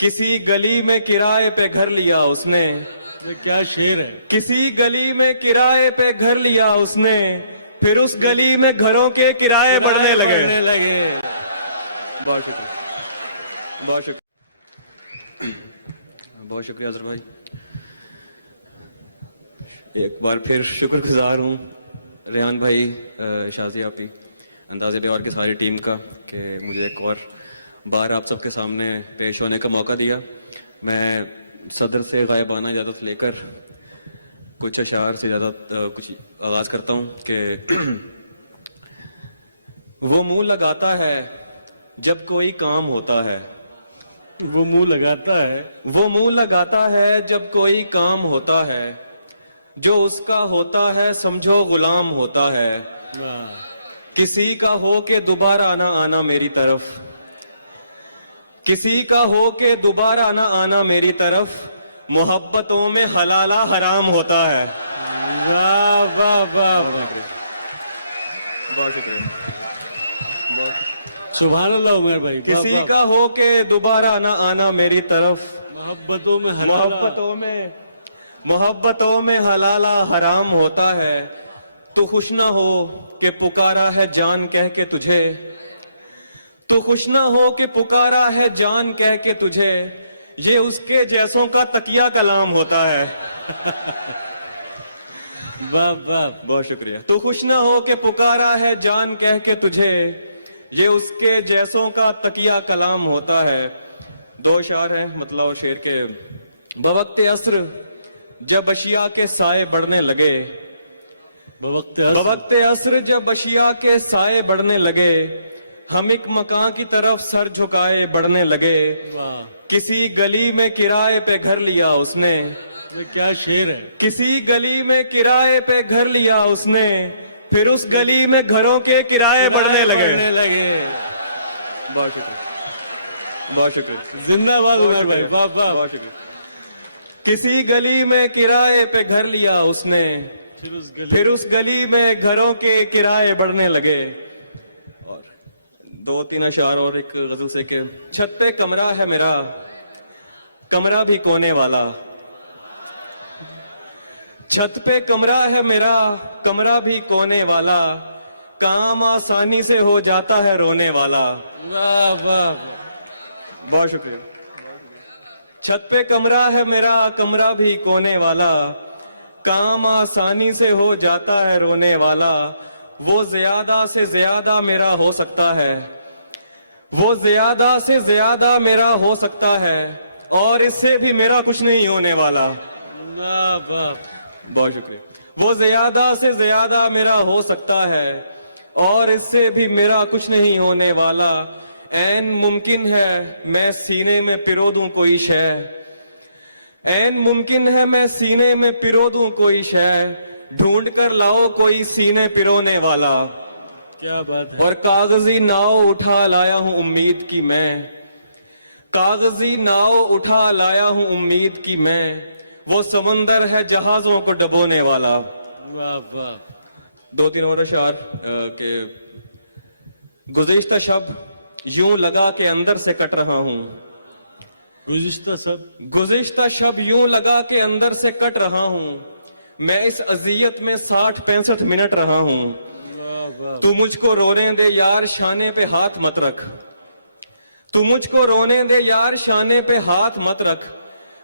किसी गली में किराए पे घर लिया उसने, ये क्या शेर है। किसी गली में किराए पे घर लिया उसने, फिर उस गली में घरों के किराए बढ़ने लगे। बहुत शुक्रिया, बहुत शुक्रिया, बहुत शुक्रिया अजहर भाई। एक बार फिर शुक्रगुजार हूँ रेहान भाई, शाजी आपी, अंदाज़े बेवार की सारी टीम का कि मुझे एक और बार आप सबके सामने पेश होने का मौका दिया। मैं सदर से गायबाना इजाज़त लेकर कुछ अशार से इजाज़त कुछ आगाज़ करता हूँ कि वो मुंह लगाता है जब कोई काम होता है, वो मुंह लगाता है, वो मुंह लगाता है जब कोई काम होता है, जो उसका होता है समझो गुलाम होता है। किसी का हो के दोबारा ना आना मेरी तरफ, किसी का हो के दोबारा ना आना मेरी तरफ, मोहब्बतों में हलाला हराम होता है। वाह वाह वाह, बहुत शुक्रिया। सुभान अल्लाह उमर भाई। किसी का हो के दोबारा ना आना मेरी तरफ, मोहब्बतों में मोहब्बतों में हलाला हराम होता है। तू खुश ना हो कि पुकारा है जान कह के तुझे, तू खुश ना हो कि पुकारा है जान कह के तुझे, ये उसके जैसों का तकिया कलाम होता है। वाह वाह, बहुत शुक्रिया। तू खुश ना हो कि पुकारा है जान कह के तुझे, ये उसके जैसों का तकिया कलाम होता है। दो शार हैं मतलब और शेर के। बवक्ते अस्र जब अशिया के साए बढ़ने लगे, बवक्ते अस्र जब अशिया के साए बढ़ने लगे, हम एक मकान की तरफ सर झुकाए बढ़ने लगे। किसी गली में किराए पे घर लिया उसने, ये क्या शेर है। किसी गली में किराए पे घर लिया उसने, फिर उस गली में घरों के किराए बढ़ने लगे। बहुत शुक्रिया, बहुत शुक्रिया। जिंदाबाद उमर भाई, वाह वाह। बहुत शुक्रिया। किसी गली में किराए पे घर लिया उसने, फिर उस गली में घरों के किराए बढ़ने लगे। और दो तीन अशार और एक गजल से के। छत पे कमरा है मेरा, कमरा भी कोने वाला, छत पे कमरा है मेरा, कमरा भी कोने वाला, काम आसानी से हो जाता है रोने वाला। वाह वाह, बहुत शुक्रिया। छत पे कमरा है मेरा, कमरा भी कोने वाला, काम आसानी से हो जाता है रोने वाला। वो ज्यादा से ज्यादा मेरा हो सकता है, वो ज्यादा से ज्यादा मेरा हो सकता है, और इससे भी मेरा कुछ नहीं होने वाला। वाह वाह, बहुत शुक्रिया। वो ज्यादा से ज्यादा मेरा हो सकता है, और इससे भी मेरा कुछ नहीं होने वाला। ऐन मुमकिन है मैं सीने में पिरो दूं कोई शय, ऐन मुमकिन है मैं सीने में पिरो दूं कोई शय, ढूंढ कर लाओ कोई सीने पिरोने वाला। क्या बात है। और कागजी नाव उठा लाया हूं उम्मीद की मैं, कागजी नाव उठा लाया हूं उम्मीद की मैं, वो समंदर है जहाजों को डबोने वाला। वाह वाह। दो तीन और अशार के। गुज़िश्ता शब यूं लगा के अंदर से कट रहा हूं, गुज़िश्ता शब यूं लगा के अंदर से कट रहा हूं, मैं इस अजियत में 60-65 मिनट रहा हूं। तू मुझको रोने दे यार शाने पे हाथ मत रख, तू मुझको रोने दे यार शाने पे हाथ मत रख,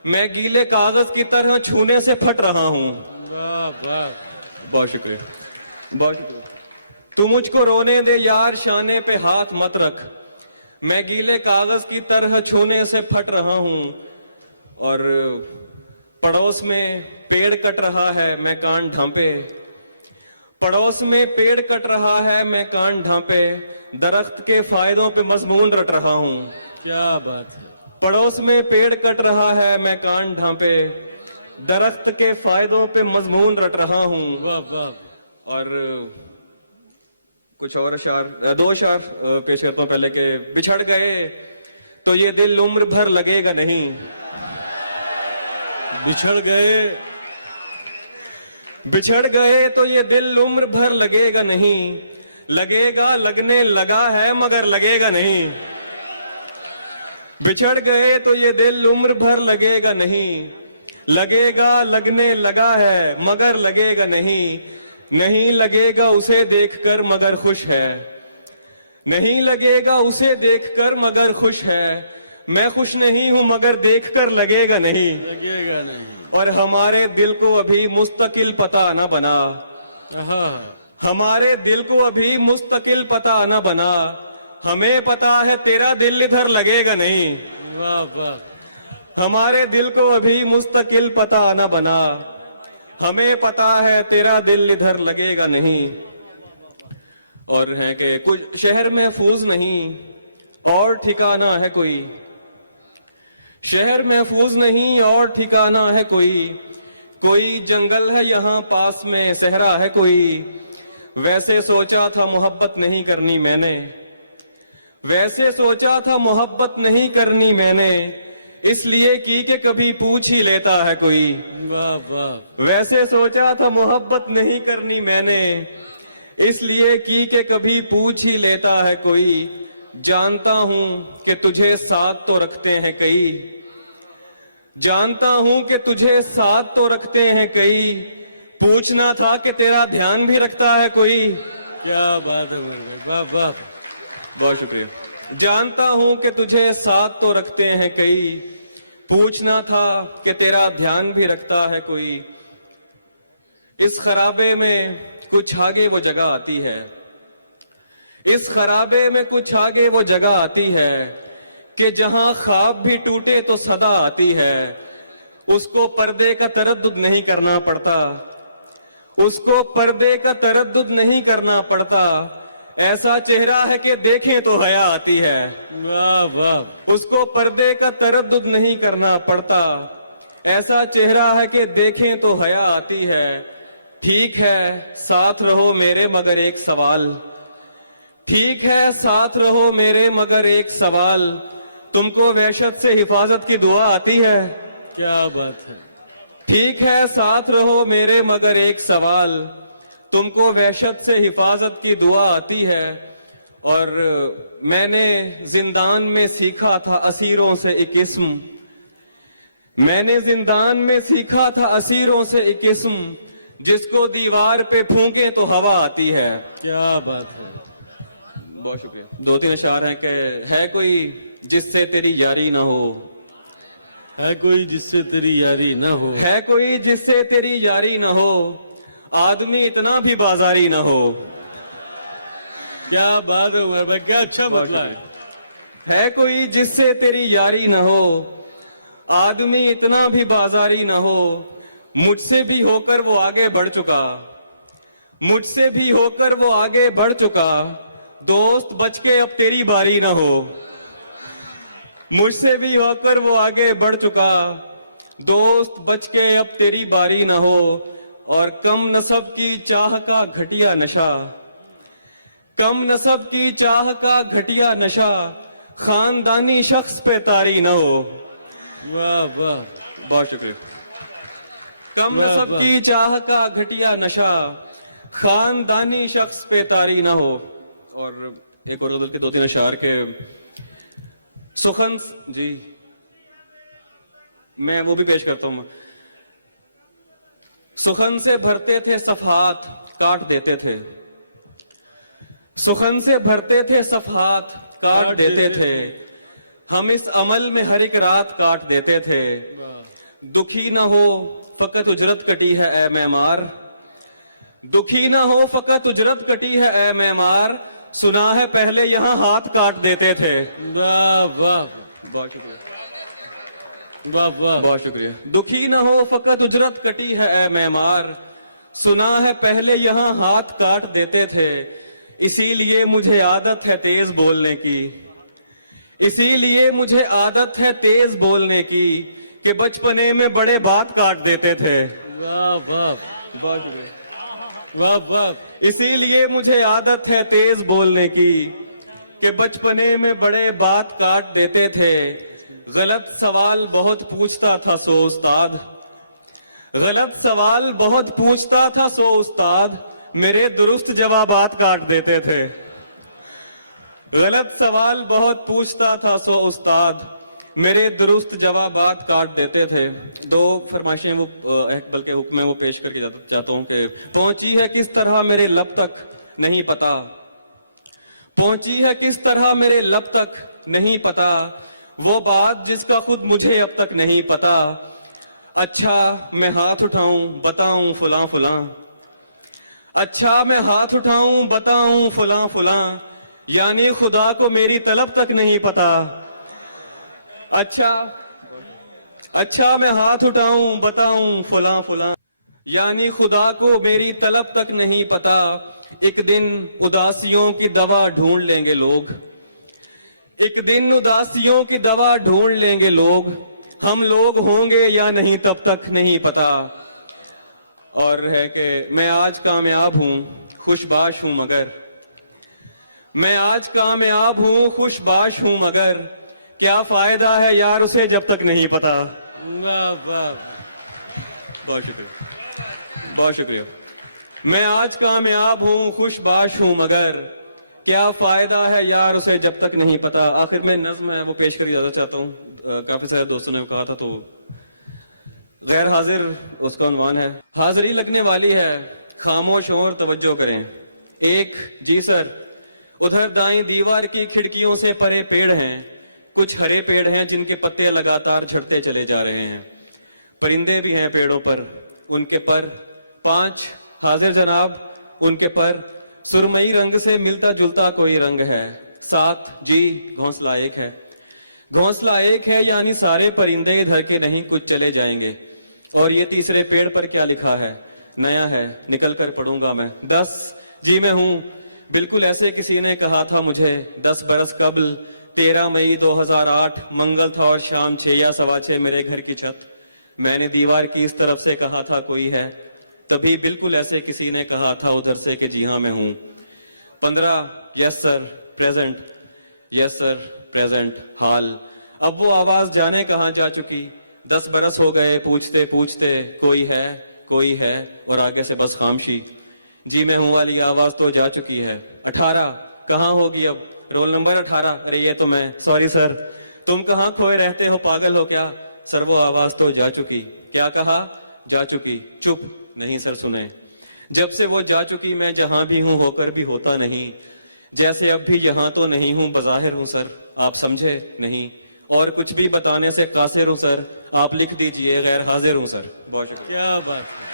मैं गीले कागज की तरह छूने से फट रहा हूं। वाह वाह, बहुत शुक्रिया, बहुत शुक्रिया। तू मुझको रोने दे यार शाने पे हाथ मत रख, मैं गीले कागज की तरह छूने से फट रहा हूं। और पड़ोस में पेड़ कट रहा है मैं कान ढांपे, पड़ोस में पेड़ कट रहा है मैं कान ढांपे, दरख्त के फायदों पे मजमून रट रहा हूं। क्या बात है। पड़ोस में पेड़ कट रहा है मैं कान ढांपे, दरख्त के फायदों पे मजमून रट रहा हूं। वाह वाह। और कुछ और अशार, दो अशार पेश करता हूं पहले के। बिछड़ गए तो ये दिल उम्र भर लगेगा नहीं, बिछड़ गए, बिछड़ गए तो ये दिल उम्र भर लगेगा नहीं, लगेगा लगने लगा है मगर लगेगा नहीं। बिछड़ गए तो ये दिल उम्र भर लगेगा नहीं, लगेगा लगने लगा है मगर लगेगा नहीं, नहीं लगेगा उसे देखकर मगर खुश है, नहीं लगेगा उसे देखकर मगर खुश है, मैं खुश नहीं हूं मगर देखकर लगेगा नहीं, लगेगा नहीं। और हमारे दिल को अभी मुस्तकिल पता न बना, हाँ हमारे दिल को अभी मुस्तकिल पता न बना, हमें पता है तेरा दिल इधर लगेगा नहीं, वाह वाह। हमारे दिल को अभी मुस्तकिल पता न बना, हमें पता है तेरा दिल इधर लगेगा नहीं। और है कि कुछ शहर महफूज नहीं और ठिकाना है कोई, शहर महफूज नहीं और ठिकाना है कोई, कोई जंगल है यहाँ पास में सहरा है कोई, वैसे सोचा था मोहब्बत नहीं करनी मैंने, वैसे सोचा था मोहब्बत नहीं करनी मैंने, इसलिए की कि कभी पूछ ही लेता है कोई, वाह वाह। वैसे सोचा था मोहब्बत नहीं करनी मैंने, इसलिए की कि कभी पूछ ही लेता है कोई, जानता हूं कि तुझे साथ तो रखते हैं कई, जानता हूं कि तुझे साथ तो रखते हैं कई, पूछना था कि तेरा ध्यान भी रखता है कोई। क्या बात है उमर भाई, वाह वाह। बहुत शुक्रिया। जानता हूं कि तुझे साथ तो रखते हैं कई, पूछना था कि तेरा ध्यान भी रखता है कोई, इस खराबे में कुछ आगे वो जगह आती है, इस खराबे में कुछ आगे वो जगह आती है कि जहां ख्वाब भी टूटे तो सदा आती है, उसको पर्दे का तरद्दुद नहीं करना पड़ता, उसको पर्दे का तरद्दुद नहीं करना पड़ता, ऐसा चेहरा है कि देखें तो हया आती है, वाह वाह। उसको पर्दे का तरद्दुद नहीं करना पड़ता, ऐसा चेहरा है कि देखें तो हया आती है, ठीक है साथ रहो मेरे मगर एक सवाल, ठीक है साथ रहो मेरे मगर एक सवाल, तुमको वहशत से हिफाजत की दुआ आती है, क्या बात है। ठीक है साथ रहो मेरे मगर एक सवाल, तुमको वहशत से हिफाजत की दुआ आती है। और मैंने जिंदान में सीखा था असीरों से एक इस्म, मैंने जिंदान में सीखा था असीरों से एक इस्म, जिसको दीवार पे फूंके तो हवा आती है। क्या बात है। बहुत शुक्रिया। दो तीन अशार हैं कि है कोई जिससे तेरी यारी ना हो, है कोई जिससे तेरी यारी ना हो, है कोई जिससे तेरी यारी ना हो, आदमी इतना भी बाजारी ना हो। क्या बात है उमर भाई, क्या अच्छा मतलब है। है कोई जिससे तेरी यारी ना हो, आदमी इतना भी बाजारी ना हो, मुझसे भी होकर वो आगे बढ़ चुका, मुझसे भी होकर वो आगे बढ़ चुका, दोस्त बच के अब तेरी बारी ना हो, मुझसे भी होकर वो आगे बढ़ चुका, दोस्त बच के अब तेरी बारी ना हो। और कम नसब की चाह का घटिया नशा, कम नसब की चाह का घटिया नशा, खानदानी शख्स पे तारी न हो। वाह वाह। बहुत शुक्रिया। कम वाह, नसब वाह। की चाह का घटिया नशा, खानदानी शख्स पे तारी न हो। और एक और गजल के दो तीन अशार के सुखन जी, मैं वो भी पेश करता हूं। सुखन से भरते थे सफहात काट देते थे, सुखन से भरते थे सफहात काट देते थे, हम इस अमल में हर एक रात काट देते थे। दुखी ना हो फकत उजरत कटी है ए मैमार, दुखी ना हो फकत उजरत कटी है ए मैमार, सुना है पहले यहाँ हाथ काट देते थे। वाह वाह। बहुत शुक्रिया। वाह वाह। बहुत शुक्रिया। दुखी ना हो फकत उजरत कटी है ए मैमार, सुना है पहले यहाँ हाथ काट देते थे, इसीलिए मुझे आदत है तेज बोलने की, इसीलिए मुझे आदत है तेज बोलने की, कि बचपने में बड़े बात काट देते थे। वाह वाह। बहुत शुक्रिया। वाह वाह। इसीलिए मुझे आदत है तेज बोलने की, कि बचपने में बड़े बात काट देते थे, गलत सवाल बहुत पूछता था सो उस्ताद, गलत सवाल बहुत पूछता था सो उस्ताद, मेरे दुरुस्त जवाबात काट देते थे। गलत सवाल बहुत पूछता था सो उस्ताद, मेरे दुरुस्त जवाबात काट देते थे। दो फरमाइशें वो बल्कि हुक्म है वो पेश करके चाहता हूं कि पहुंची है किस तरह मेरे लब तक नहीं पता, पहुंची है किस तरह मेरे लब तक नहीं पता, वो बात जिसका खुद मुझे अब तक नहीं पता। अच्छा मैं हाथ उठाऊं बताऊं फुलां फुलां, अच्छा मैं हाथ उठाऊं बताऊं फुलां फुलां, यानी खुदा को मेरी तलब तक नहीं पता। अच्छा मैं हाथ उठाऊं बताऊं फुलां फुलां, यानी खुदा को मेरी तलब तक नहीं पता। एक दिन उदासियों की दवा ढूंढ लेंगे लोग, एक दिन उदासियों की दवा ढूंढ लेंगे लोग, हम लोग होंगे या नहीं तब तक नहीं पता। और है कि मैं आज कामयाब हूं खुशबाश हूं मगर, मैं आज कामयाब हूं खुशबाश हूं मगर, क्या फायदा है यार उसे जब तक नहीं पता। वाह वाह। बहुत शुक्रिया, बहुत शुक्रिया। मैं आज कामयाब हूं खुशबाश हूं मगर, क्या फायदा है यार उसे जब तक नहीं पता। आखिर में नज्म है वो पेश करके ज्यादा चाहता हूं। काफी सारे दोस्तों ने कहा था तो गैर हाजिर उसका उन्वान है। हाजिरी लगने वाली है खामोश हों और तवज्जो करें। एक जी सर, उधर दाईं दीवार की खिड़कियों से परे पेड़ हैं, कुछ हरे पेड़ हैं जिनके पत्ते लगातार झड़ते चले जा रहे हैं। परिंदे भी हैं पेड़ों पर, उनके पर 5 हाजिर जनाब, उनके पर सुरमई रंग से मिलता जुलता कोई रंग है। 7 जी घोंसला एक है, घोंसला एक है यानी सारे परिंदे इधर के नहीं कुछ चले जाएंगे। और ये तीसरे पेड़ पर क्या लिखा है, नया है, निकल कर पढ़ूंगा मैं। 10 जी मैं हूं, बिल्कुल ऐसे किसी ने कहा था मुझे 10 बरस कबल, 13 मई 2008 मंगल था और शाम 6 या 6:15 मेरे घर की छत। मैंने दीवार की इस तरफ से कहा था कोई है, तभी बिल्कुल ऐसे किसी ने कहा था उधर से कि जी हां मैं हूं। 15 yes sir present, yes sir present हाल। अब वो आवाज जाने कहां जा चुकी, 10 बरस हो गए पूछते पूछते कोई है और आगे से बस खामोशी। जी मैं हूं वाली आवाज तो जा चुकी है। 18 कहां होगी अब, रोल नंबर 18, अरे ये तो मैं, सॉरी सर। तुम कहां खोए रहते हो, पागल हो क्या, सर वो आवाज तो जा चुकी। क्या कहा, जा चुकी, चुप नहीं सर सुने। जब से वो जा चुकी मैं जहां भी हूं होकर भी होता नहीं, जैसे अब भी यहां तो नहीं हूं बज़ाहिर हूं सर, आप समझे नहीं, और कुछ भी बताने से कासिर हूं सर, आप लिख दीजिए गैर हाजिर हूं सर। बहुत शुक्रिया। क्या बात है।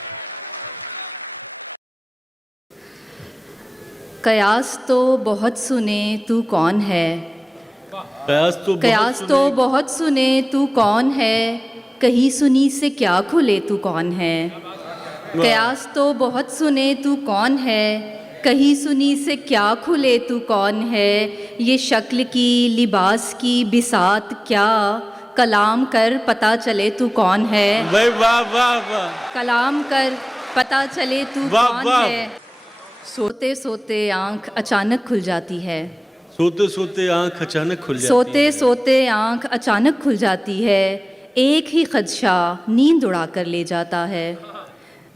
कयास तो बहुत सुने तू कौन है, कयास तो बहुत सुने तू कौन है, कहीं सुनी से क्या खुले तू कौन है। कयास तो बहुत सुने तू कौन है, कहीं सुनी से क्या खुले तू कौन है। ये शक्ल की लिबास की बिसात क्या, कलाम कर पता चले तू कौन है। भाई वाह वाह वाह। कलाम कर पता चले तू वाह, कौन वाह। है। सोते सोते आंख अचानक खुल जाती है, सोते सोते आंख अचानक खुल जाती सोते है। सोते आंख अचानक खुल जाती है, एक ही खदशा नींद उड़ा कर ले जाता है।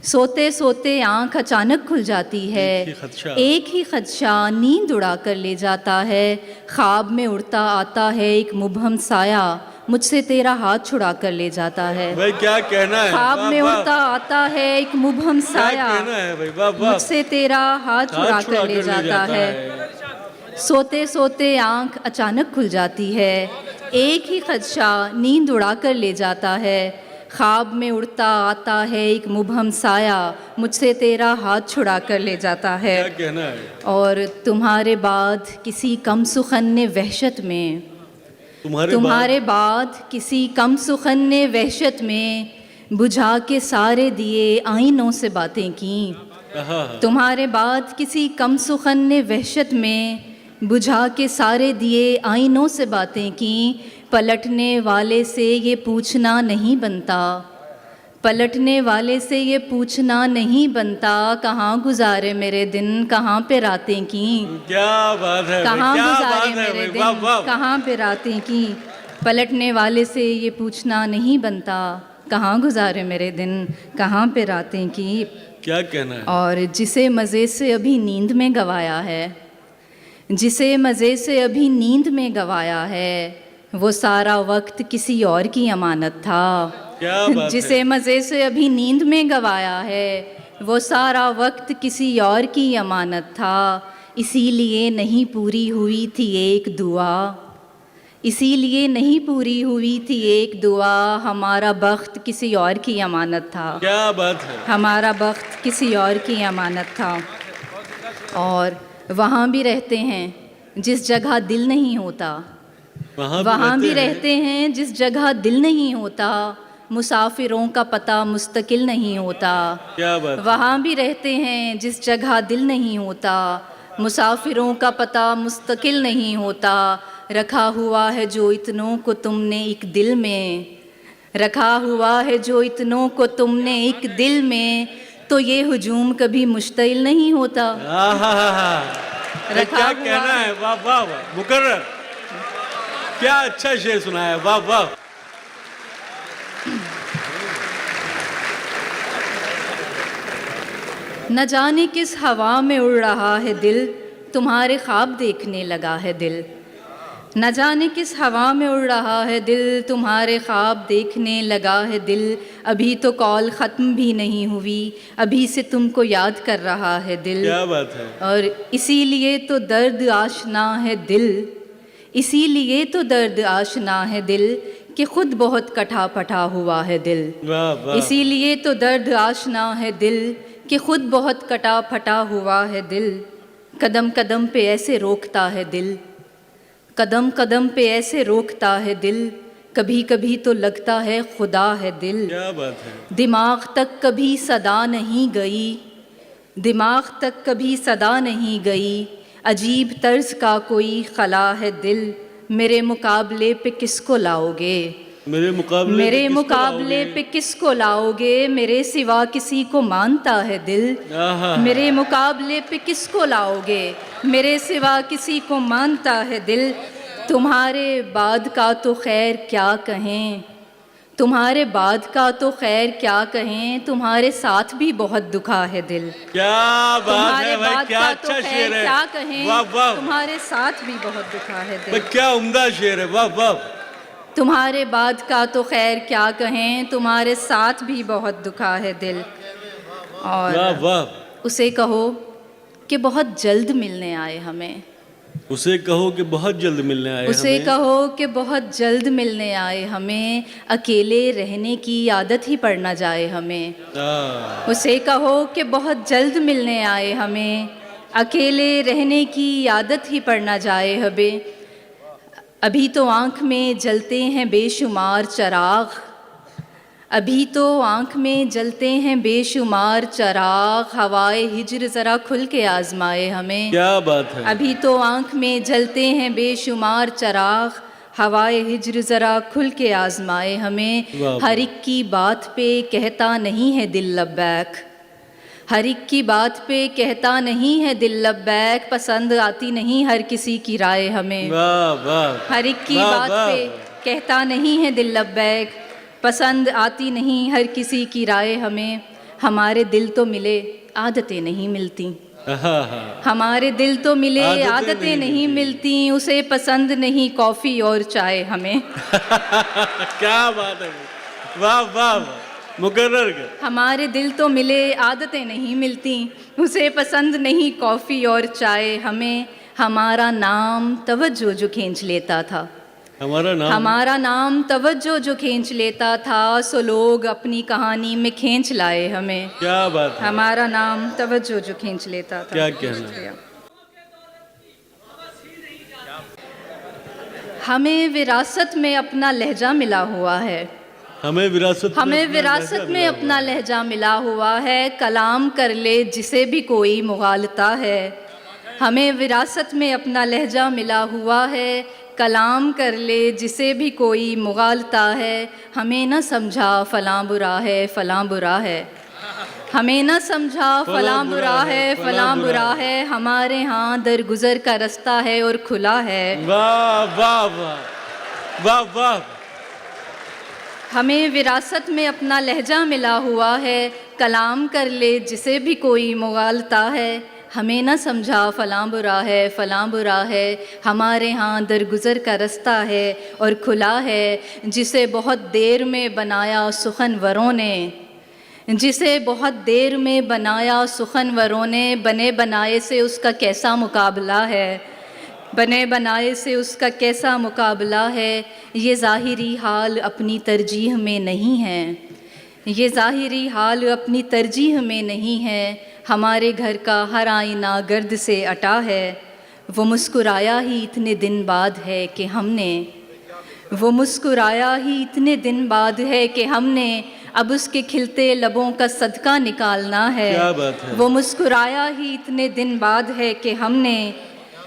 सोते सोते आंख अचानक खुल जाती है, एक ही खदशा। एक ही खदशा नींद उड़ा कर ले जाता है। ख्वाब में उड़ता आता है एक मुबहम साया, मुझसे तेरा हाथ छुड़ा कर ले जाता है। भाई क्या कहना है, ख्वाब वाह, में वाह। उड़ता आता है एक मुबहम क्या साया, कहना है भाई, वाह वाह। मुझसे तेरा हाथ छुड़ा कर ले जाता है। सोते सोते आंख अचानक खुल जाती है, एक ही खदशा नींद उड़ा कर ले जाता है। ख्वाब में उड़ता आता है एक मुबहम साया, मुझसे तेरा हाथ छुड़ा कर ले जाता है। क्या कहना है। और तुम्हारे बाद किसी कम सुखन ने वहशत में, तुम्हारे बाद किसी कम सुखन ने वहशत में, बुझा के सारे दिए आईनों से बातें की। तुम्हारे बाद किसी कम सुखन ने वहशत में, बुझा के सारे दिए आईनों से बातें की। पलटने वाले से ये पूछना नहीं बनता, पलटने वाले से ये पूछना नहीं बनता, कहाँ गुजारे मेरे दिन कहाँ पे रातें की। क्या बात है, कहाँ क्या गुजारे बात है मेरे भाई, वाह दिन वाह। कहाँ पे रातें की। पलटने वाले से ये पूछना नहीं बनता, कहाँ गुजारे मेरे दिन कहाँ पे रातें की। क्या कहना है। और जिसे मज़े से अभी नींद में गवाया है, जिसे मज़े से अभी नींद में गवाया है, وہ سارا وقت کسی اور کی امانت تھا کیا بات ہے. جسے مزے سے ابھی نیند میں گوایا ہے. وہ سارا وقت کسی اور کی امانت تھا، اسی لیے نہیں پوری ہوئی تھی ایک دعا. اسی لیے نہیں پوری ہوئی تھی ایک دعا. ہمارا بخت کسی اور کی امانت تھا. کیا بات ہے. ہمارا بخت کسی اور کی امانت تھا. اور وہاں بھی رہتے ہیں جس جگہ دل نہیں ہوتا. وہاں بھی رہتے ہیں جس جگہ دل نہیں ہوتا. مسافروں کا پتہ مستقل نہیں ہوتا. کیا بات ہے. وہاں بھی رہتے ہیں جس جگہ دل نہیں ہوتا. مسافروں کا پتہ مستقل نہیں ہوتا. رکھا ہوا ہے جو اتنوں کو تم نے ایک دل میں. رکھا ہوا ہے جو اتنوں کو تم نے ایک دل میں. تو یہ ہجوم کبھی مشتعل نہیں ہوتا. کیا کہنا ہے. واہ واہ واہ. مقرر کیا اچھا شعر سنایا. واہ واہ. نہ جانے کس ہوا میں اڑ رہا ہے دل، تمہارے خواب دیکھنے لگا ہے دل. نہ جانے کس ہوا میں اڑ رہا ہے دل، تمہارے خواب دیکھنے لگا ہے دل. ابھی تو کال ختم بھی نہیں ہوئی، ابھی سے تم کو یاد کر رہا ہے دل. کیا بات ہے. اور اسی لیے تو درد آشنا ہے دل. اسی لیے تو درد آشنا ہے دل کہ خود بہت کٹا پٹا ہوا ہے دل. واہ واہ. اسی لیے تو درد آشنا ہے دل کہ خود بہت کٹا پھٹا ہوا ہے دل. قدم قدم پہ ایسے روکتا ہے دل. قدم قدم پہ ایسے روکتا ہے دل. کبھی کبھی تو لگتا ہے خدا ہے دل. کیا بات ہے. دماغ تک کبھی صدا نہیں گئی. دماغ تک کبھی صدا نہیں گئی. عجیب طرز کا کوئی خلا ہے دل. میرے مقابلے پہ کس کو لاؤ گے. میرے مقابلے پہ کس کو لاؤ گے. میرے سوا کسی کو مانتا ہے دل. میرے مقابلے پہ کس کو لاؤ گے. میرے سوا کسی کو مانتا ہے دل. تمہارے بعد کا تو خیر کیا کہیں. تمہارے بعد کا تو خیر کیا کہیں. تمہارے ساتھ بھی بہت دکھا ہے دل. کیا بات ہے بھائی. کیا تو اچھا خیر شعر ہے. کیا کہیں. واہ واہ. تمہارے ساتھ بھی بہت دکھا ہے دل. کیا عمدہ شعر ہے. واہ واہ. تمہارے بعد کا تو خیر کیا کہیں. تمہارے ساتھ بھی بہت دکھا ہے دل. اور واہ واہ. اسے کہو کہ بہت جلد ملنے آئے ہمیں. اسے کہو کہ بہت جلد ملنے آئے. اسے کہو کہ بہت جلد ملنے آئے ہمیں. اکیلے رہنے کی عادت ہی پڑ نہ جائے ہمیں. اسے کہو کہ بہت جلد ملنے آئے ہمیں. اکیلے رہنے کی عادت ہی پڑ نہ جائے ہمیں. ابھی تو آنکھ میں جلتے ہیں بے شمار چراغ. ابھی تو آنکھ میں جلتے ہیں بے شمار چراغ. ہوائے ہجر ذرا کھل کے آزمائے ہمیں. کیا بات ہے. ابھی تو آنکھ میں جلتے ہیں بے شمار چراغ. ہوائے ہجر ذرا کھل کے آزمائے ہمیں. ہر ایک کی بات پہ کہتا نہیں ہے دل لبیک. ہر ایک کی بات پہ کہتا نہیں ہے دل لبیک. پسند آتی نہیں ہر کسی کی رائے ہمیں. ہر ایک کی بات پہ کہتا نہیں ہے دل لبیک. پسند آتی نہیں ہر کسی کی رائے ہمیں. ہمارے دل تو ملے عادتیں نہیں ملتی. ہمارے دل تو ملے عادتیں نہیں ملتی. اسے پسند نہیں کافی اور چائے ہمیں. کیا بات ہے. واہ واہ. مقرر. ہمارے دل تو ملے عادتیں نہیں ملتی. اسے پسند نہیں کافی اور چائے ہمیں. ہمارا نام توجہ جو کھینچ لیتا تھا. ہمارا نام توجہ جو کھینچ لیتا تھا. سو لوگ اپنی کہانی میں کھینچ لائے ہمیں. کیا بات ہے. ہمارا نام توجہ جو کھینچ لیتا تھا. کیا کہنا. ہمیں وراثت میں اپنا لہجہ ملا ہوا ہے. ہمیں وراثت میں اپنا لہجہ ملا ہوا ہے. کلام کر لے جسے بھی کوئی مغالطہ ہے. ہمیں وراثت میں اپنا لہجہ ملا ہوا ہے. کلام کر لے جسے بھی کوئی مغالطہ ہے. ہمیں نہ سمجھا فلاں برا ہے فلاں برا ہے. ہمیں نہ سمجھا فلاں برا ہے فلاں برا ہے. ہمارے ہاں درگزر کا رستہ ہے اور کھلا ہے. واہ واہ واہ. واہ واہ. ہمیں وراثت میں اپنا لہجہ ملا ہوا ہے. کلام کر لے جسے بھی کوئی مغالطہ ہے. ہمیں نہ سمجھا فلاں برا ہے فلاں برا ہے، ہمارے ہاں درگزر کا رستہ ہے اور کھلا ہے، جسے بہت دیر میں بنایا سخنوروں نے، جسے بہت دیر میں بنایا سخنوروں نے، بنے بنائے سے اس کا کیسا مقابلہ ہے، بنے بنائے سے اس کا کیسا مقابلہ ہے، یہ ظاہری حال اپنی ترجیح میں نہیں ہے، یہ ظاہری حال اپنی ترجیح میں نہیں ہے، ہمارے گھر کا ہر آئینہ گرد سے اٹا ہے، وہ مسکرایا ہی اتنے دن بعد ہے کہ ہم نے، وہ مسکرایا ہی اتنے دن بعد ہے کہ ہم نے، اب اس کے کھلتے لبوں کا صدقہ نکالنا ہے، کیا بات ہے، وہ مسکرایا ہی اتنے دن بعد ہے کہ ہم نے،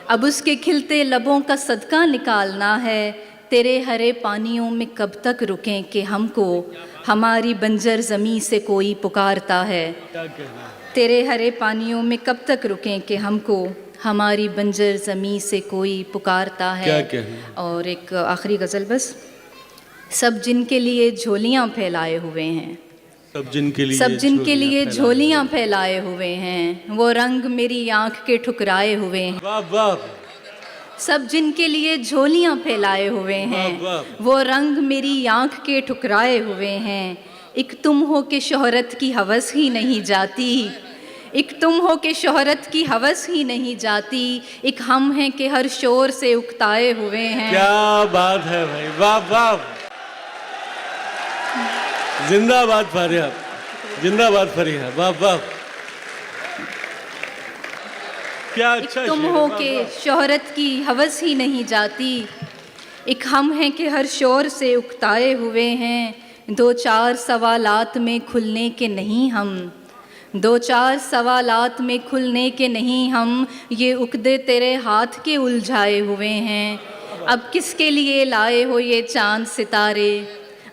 اب اس کے کھلتے لبوں کا صدقہ نکالنا ہے، تیرے ہرے پانیوں میں کب تک رکیں کہ ہم کو ہماری بنجر زمیں سے کوئی پکارتا ہے، کیا کہنا ہے، تیرے ہرے پانیوں میں کب تک رکیں کہ ہم کو ہماری بنجر زمیں سے کوئی پکارتا ہے۔ کیا کہنا ہے، اور ایک آخری غزل بس، سب جن کے لیے جھولیاں پھیلائے ہوئے ہیں، سب جن کے لیے سب جن کے لیے پھیلائے جھولیاں پھیلائے ہوئے ہیں، وہ رنگ میری آنکھ کے ٹھکرائے ہوئے ہیں، واہ واہ، سب جن کے لیے جھولیاں پھیلائے ہوئے ہیں، واہ واہ، وہ رنگ میری آنکھ کے ٹھکرائے ہوئے ہیں، ایک تم ہو کہ شہرت کی ہوس ہی نہیں جاتی، ایک تم ہو کہ شہرت کی ہوس ہی نہیں جاتی، ایک ہم ہیں کہ ہر شور سے اکتائے ہوئے ہیں۔ کیا بات ہے بھائی، واہ واہ، زندہ باد فریحہ، زندہ باد فریحہ، واہ واہ، کیا ایک اچھا تم شعر ہے، ہو واہ کہ واہ، شہرت کی ہوس ہی نہیں جاتی، ایک ہم ہیں کہ ہر شور سے اکتائے ہوئے ہیں، دو چار سوالات میں کھلنے کے نہیں ہم، دو چار سوالات میں کھلنے کے نہیں ہم، یہ عقدے تیرے ہاتھ کے الجھائے ہوئے ہیں، اب کس کے لیے لائے ہو یہ چاند ستارے،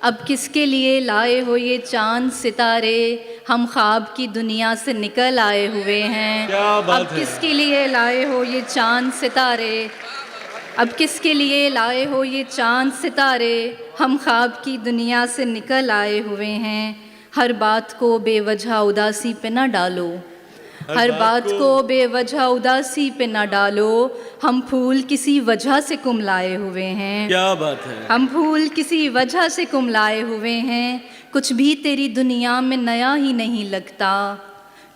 اب کس کے لیے لائے ہو یہ چاند ستارے، ہم خواب کی دنیا سے نکل آئے ہوئے ہیں، کیا بات اب ہے، کس کے لیے لائے ہو یہ چاند ستارے، اب کس کے لیے لائے ہو یہ چاند ستارے، ہم خواب کی دنیا سے نکل آئے ہوئے ہیں، ہر بات کو بے وجہ اداسی پہ نہ ڈالو، ہر بات کو بے وجہ اداسی پہ نہ ڈالو، ہم پھول کسی وجہ سے کملائے ہوئے ہیں، کیا بات ہے، ہم پھول کسی وجہ سے کملائے ہوئے ہیں، کچھ بھی تیری دنیا میں نیا ہی نہیں لگتا،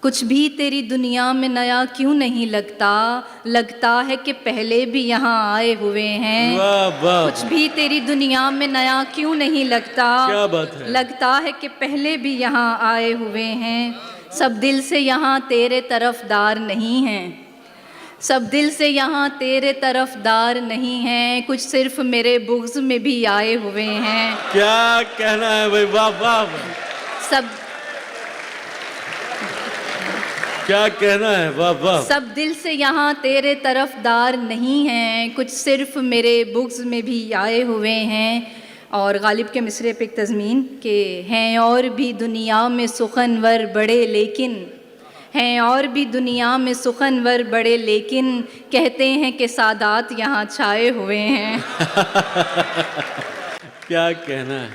کچھ بھی تیری دنیا میں نیا کیوں نہیں لگتا، لگتا ہے کہ پہلے بھی یہاں آئے ہوئے ہیں، واہ واہ، کچھ بھی تیری دنیا میں نیا کیوں نہیں لگتا، کیا بات ہے، لگتا ہے کہ پہلے بھی یہاں آئے ہوئے ہیں، سب دل سے یہاں تیرے طرفدار نہیں ہیں، سب دل سے یہاں تیرے طرفدار نہیں ہیں، کچھ صرف میرے بغض میں بھی آئے ہوئے ہیں، کیا کہنا ہے بھائی، واہ واہ، سب کیا کہنا ہے، واہ واہ، سب دل سے یہاں تیرے طرفدار نہیں ہیں، کچھ صرف میرے بغض میں بھی آئے ہوئے ہیں۔ اور غالب کے مصرعے پہ ایک تضمین کہ ہیں اور بھی دنیا میں سخنور بڑے لیکن، ہیں اور بھی دنیا میں سخنور بڑے لیکن، کہتے ہیں کہ سادات یہاں چھائے ہوئے ہیں۔ کیا کہنا ہے،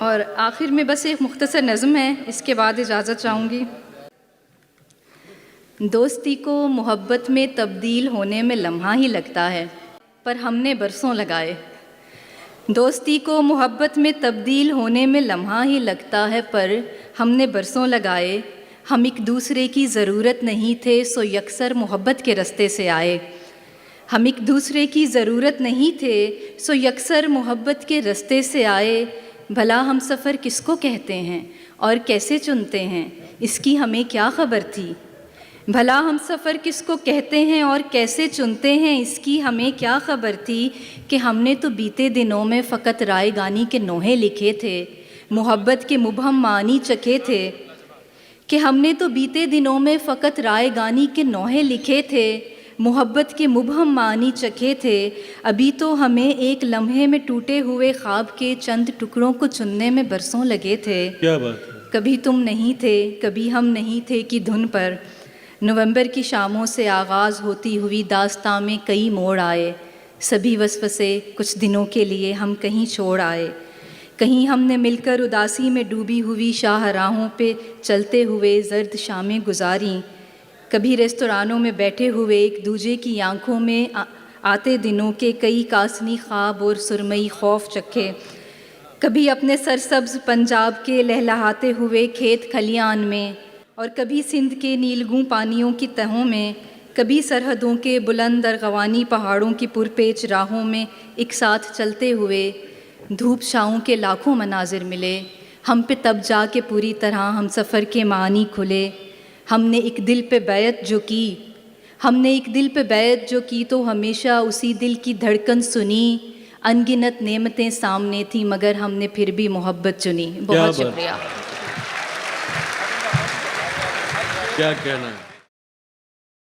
اور آخر میں بس ایک مختصر نظم ہے، اس کے بعد اجازت چاہوں گی۔ دوستی کو محبت میں تبدیل ہونے میں لمحہ ہی لگتا ہے، پر ہم نے برسوں لگائے، دوستی کو محبت میں تبدیل ہونے میں لمحہ ہی لگتا ہے، پر ہم نے برسوں لگائے، ہم ایک دوسرے کی ضرورت نہیں تھے سو یکسر محبت کے رستے سے آئے، ہم ایک دوسرے کی ضرورت نہیں تھے سو یکسر محبت کے رستے سے آئے، بھلا ہم سفر کس کو کہتے ہیں اور کیسے چنتے ہیں، اس کی ہمیں کیا خبر تھی، بھلا ہم سفر کس کو کہتے ہیں اور کیسے چنتے ہیں، اس کی ہمیں کیا خبر تھی، کہ ہم نے تو بیتے دنوں میں فقط رائے گانی کے نوحے لکھے تھے، محبت کے مبہم معنی چکھے تھے، کہ ہم نے تو بیتے دنوں میں فقط رائے گانی کے نوحے لکھے تھے، محبت کے مبہم معنی چکھے تھے، ابھی تو ہمیں ایک لمحے میں ٹوٹے ہوئے خواب کے چند ٹکڑوں کو چننے میں برسوں لگے تھے، کیا بات ہے، کبھی تم نہیں تھے کبھی ہم نہیں تھے کی دھن پر، نومبر کی شاموں سے آغاز ہوتی ہوئی داستاں میں کئی موڑ آئے، سبھی وسوسے کچھ دنوں کے لیے ہم کہیں چھوڑ آئے، کہیں ہم نے مل کر اداسی میں ڈوبی ہوئی شاہراہوں پہ چلتے ہوئے زرد شامیں گزاریں، کبھی ریستورانوں میں بیٹھے ہوئے ایک دوجے کی آنکھوں میں آتے دنوں کے کئی کاسنی خواب اور سرمئی خوف چکھے، کبھی اپنے سرسبز پنجاب کے لہلہاتے ہوئے کھیت کھلیان میں، اور کبھی سندھ کے نیلگوں پانیوں کی تہوں میں، کبھی سرحدوں کے بلند ارغوانی پہاڑوں کی پرپیچ راہوں میں ایک ساتھ چلتے ہوئے دھوپ چھاؤں کے لاکھوں مناظر ملے، ہم پہ تب جا کے پوری طرح ہم سفر کے معانی کھلے۔ ہم نے ایک دل پہ بیعت جو کی تو ہمیشہ اسی دل کی دھڑکن سنی، انگنت نعمتیں سامنے تھیں مگر ہم نے پھر بھی محبت چنی۔ بہت شکریہ۔ کیا کہنا ہے۔